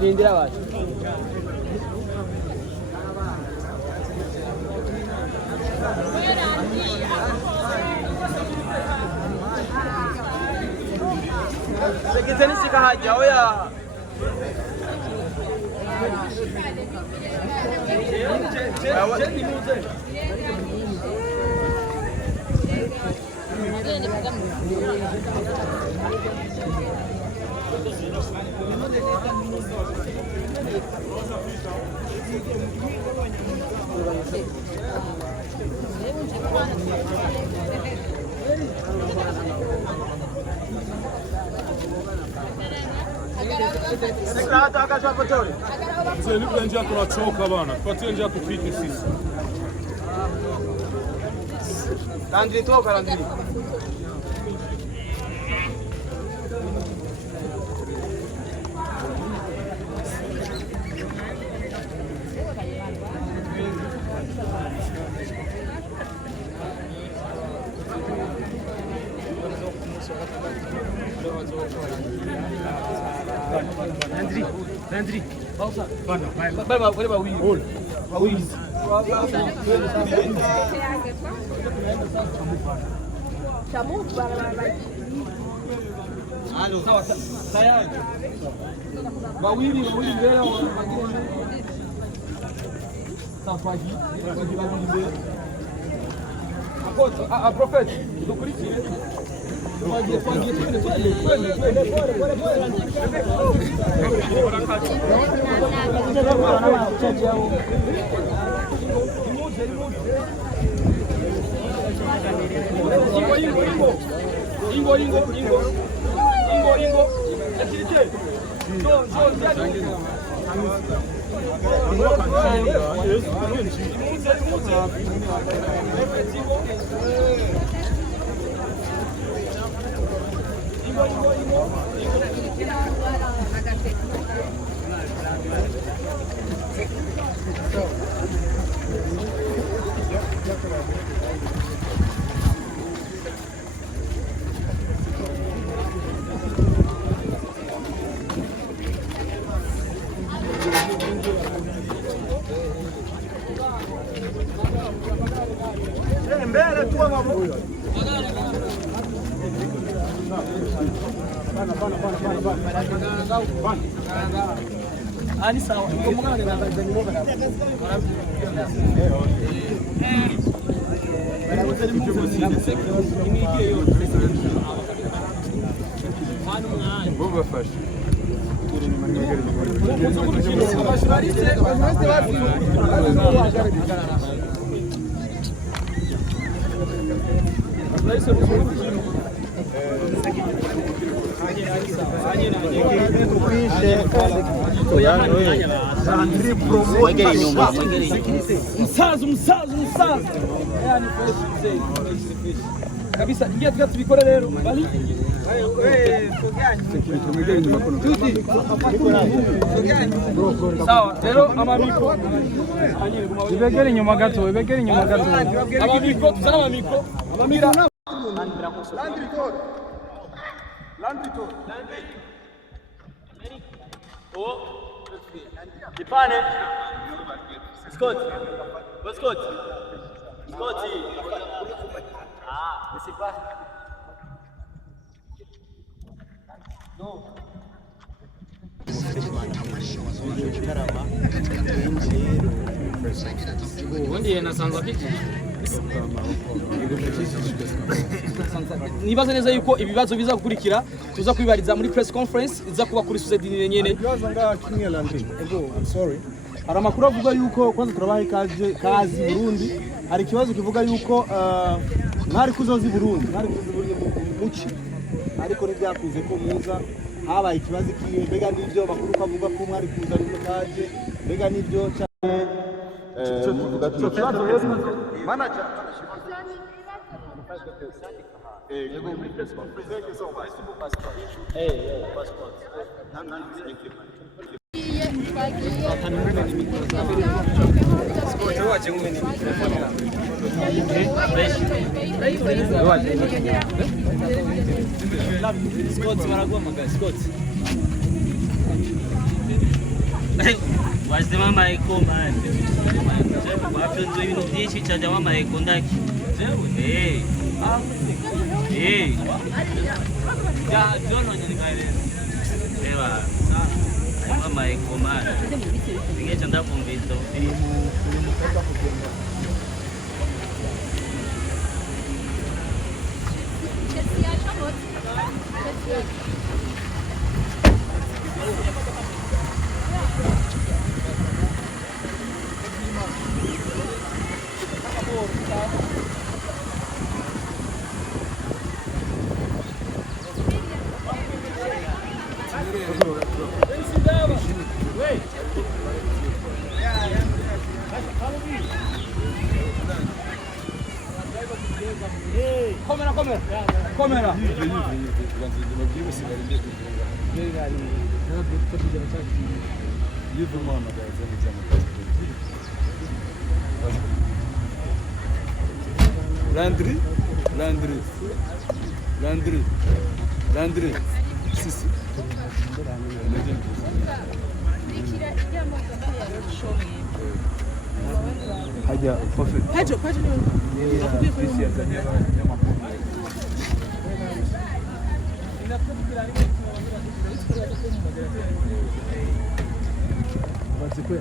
Nindira abantu. Sekizeni sika haja oya. Zeni bence tunachoka bana. Tupatie njia tufike sisi. Landri toka Landri. Landri, pausa. Bana, vai wawili. Wawili. Chamu Sawa, tayari. Wawili mbele wa Safaji, wawili mbele. A prophet, tukulikie. Mbele tu mabwana. Ani sawa. Kumungana na Tanzania ngoma na. Boba fast. Msazo. Yani kabisa ingia tukatubikore rero bali sawa rero amamiko Ibegere inyuma gato. amamiko tuzana amamiko amamira Ipane. Scott. Ah, c'est pas. Non. ubundi nasanze afite nibaza neza yuko ibibazo biza gukurikira tuza kwibariza muri press conference iza kuba kuri Susedini nyene. Ibibazo nga kimwe Landry. I'm sorry. Hari amakuru avuga yuko kwanza turabaha kazi Burundi. Hari ikibazo kivuga yuko mwari kuzozi Burundi muci. Ariko ntibyakuze ko muza habaye ikibazo kiye mbega n'ibyo makuru kavuga ko mwari kuza mu kaje mbega n'ibyo manager Scott baragwamaga Scott. Wasema maiko man. Wapenzi ibintu byinshi cyane wa maiko ndaki. Ya John wanyikaile. Ewa. Wa maiko man. Ningecha ndakumvito. Kamera. Landry. Sisi. Haja perfect. Pajo Basi kwa